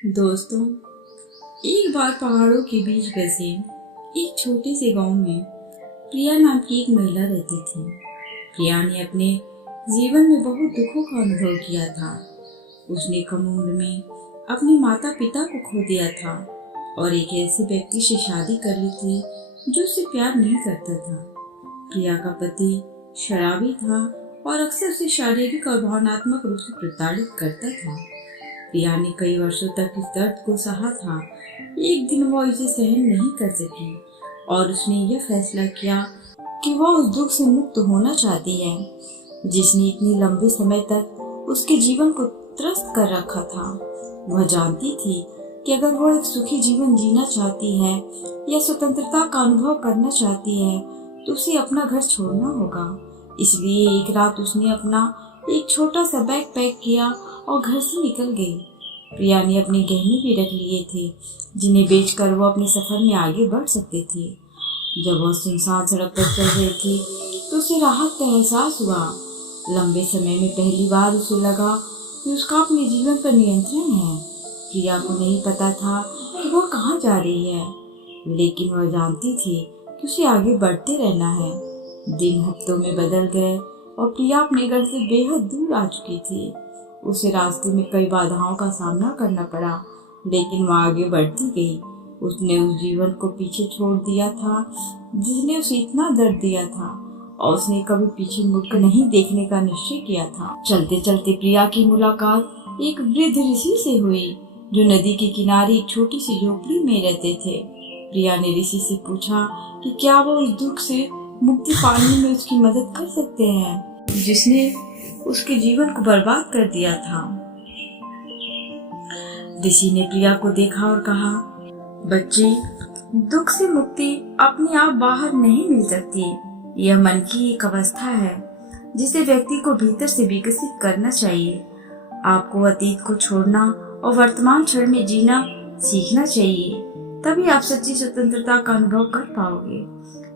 दोस्तों, एक बार पहाड़ों के बीच बसे एक छोटे से गांव में प्रिया नाम की एक महिला रहती थी। प्रिया ने अपने जीवन में बहुत दुखों का अनुभव किया था। उसने कम उम्र में अपने माता पिता को खो दिया था और एक ऐसे व्यक्ति से शादी कर ली थी जो उससे प्यार नहीं करता था। प्रिया का पति शराबी था और अक्सर उसे शारीरिक और भावनात्मक रूप से प्रताड़ित करता था। प्रिया ने कई वर्षों तक इस दर्द को सहा था। एक दिन वह इसे सहन नहीं कर सकी और उसने यह फैसला किया कि वह उस दुख से मुक्त होना चाहती है जिसने इतने लंबे समय तक उसके जीवन को त्रस्त कर रखा था। वह जानती थी कि अगर वह एक सुखी जीवन जीना चाहती है या स्वतंत्रता का अनुभव करना चाहती है तो उसे अपना घर छोड़ना होगा। इसलिए एक रात उसने अपना एक छोटा सा बैग पैक किया और घर से निकल गई। प्रिया ने अपने गहने भी रख लिए थे जिन्हें बेचकर वो अपने सफर में आगे बढ़ सकती थी। जब वह सुनसान सड़क पर चल रही थी तो उसे राहत का एहसास हुआ। लंबे समय में पहली बार उसे लगा कि उसका अपने जीवन पर नियंत्रण है। प्रिया को नहीं पता था कि वह कहाँ जा रही है, लेकिन वह जानती थी कि उसे आगे बढ़ते रहना है। दिन हफ्तों में बदल गए और प्रिया अपने घर से बेहद दूर आ चुकी थी। उसे रास्ते में कई बाधाओं का सामना करना पड़ा, लेकिन वह आगे बढ़ती गई। उसने उस जीवन को पीछे छोड़ दिया था जिसने उसे इतना दर्द दिया था और उसने कभी पीछे मुड़कर नहीं देखने का निश्चय किया था। चलते चलते प्रिया की मुलाकात एक वृद्ध ऋषि से हुई जो नदी के किनारे एक छोटी सी झोपड़ी में रहते थे। प्रिया ने ऋषि से पूछा कि क्या वो उस दुख से मुक्ति पाने में उसकी मदद कर सकते हैं जिसने उसके जीवन को बर्बाद कर दिया था। ऋषि ने प्रिया को देखा और कहा, बच्ची, दुख से मुक्ति अपने आप बाहर नहीं मिल सकती। यह मन की एक अवस्था है जिसे व्यक्ति को भीतर से विकसित करना चाहिए। आपको अतीत को छोड़ना और वर्तमान क्षण में जीना सीखना चाहिए, तभी आप सच्ची स्वतंत्रता का अनुभव कर पाओगे।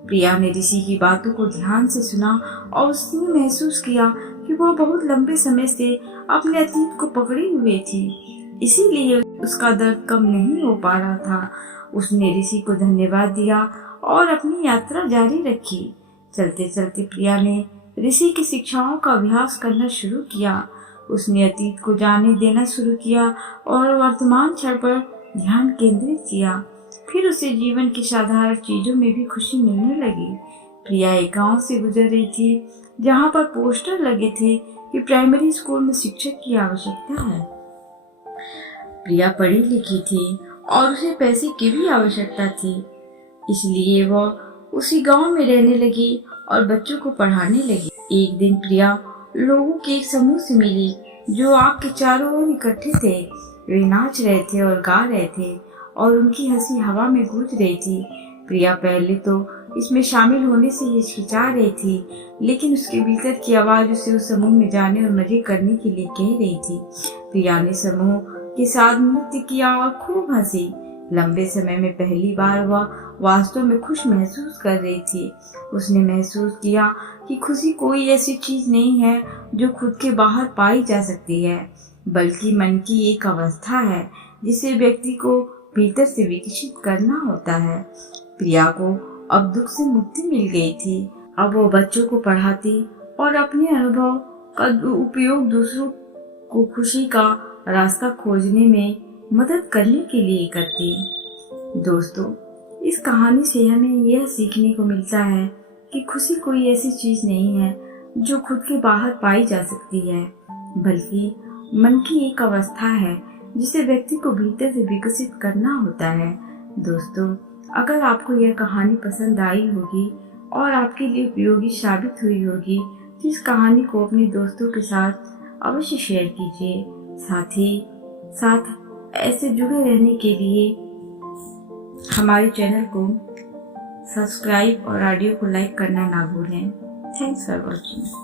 प्रिया ने ऋषि की बातों को ध्यान से सुना और उसने महसूस किया कि वह बहुत लंबे समय से अपने अतीत को पकड़ी हुई थी, इसीलिए उसका दर्द कम नहीं हो पा रहा था। उसने ऋषि को धन्यवाद दिया और अपनी यात्रा जारी रखी। चलते चलते प्रिया ने ऋषि की शिक्षाओं का अभ्यास करना शुरू किया। उसने अतीत को जाने देना शुरू किया और वर्तमान क्षण पर ध्यान केंद्रित किया। फिर उसे जीवन की साधारण चीजों में भी खुशी मिलने लगी। प्रिया एक गांव से गुजर रही थी जहां पर पोस्टर लगे थे कि प्राइमरी स्कूल में शिक्षक की आवश्यकता है। प्रिया पढ़ी लिखी थी और उसे पैसे की भी आवश्यकता थी, इसलिए वह उसी गांव में रहने लगी और बच्चों को पढ़ाने लगी। एक दिन प्रिया लोगों के एक समूह से मिली जो आग के चारों ओर इकट्ठे थे। वे नाच रहे थे और गा रहे थे और उनकी हंसी हवा में गूंज रही थी। प्रिया पहले तो इसमें शामिल होने से हिचकिचा रही थी, लेकिन उसके भीतर की आवाज उसे उस समूह में जाने और मजे करने के लिए कह रही थी। प्रिया ने समूह के साथ नृत्य किया और खूब हंसी। लंबे समय में पहली बार वह वास्तव में खुश महसूस कर रही थी। उसने महसूस किया कि खुशी कोई ऐसी चीज नहीं है जो खुद के बाहर पाई जा सकती है, बल्कि मन की एक अवस्था है जिसे व्यक्ति को भीतर से विकसित करना होता है। प्रिया को अब दुख से मुक्ति मिल गई थी। अब वो बच्चों को पढ़ाती और अपने अनुभव का उपयोग दूसरों को खुशी का रास्ता खोजने में मदद करने के लिए करती। दोस्तों, इस कहानी से हमें यह सीखने को मिलता है कि खुशी कोई ऐसी चीज नहीं है जो खुद के बाहर पाई जा सकती है, बल्कि मन की एक अवस्था है जिसे व्यक्ति को भीतर से विकसित करना होता है। दोस्तों, अगर आपको यह कहानी पसंद आई होगी और आपके लिए उपयोगी साबित हुई होगी तो इस कहानी को अपने दोस्तों के साथ अवश्य शेयर कीजिए। साथ ही साथ ऐसे जुड़े रहने के लिए हमारे चैनल को सब्सक्राइब और ऑडियो को लाइक करना ना भूलें। Thanks for watching.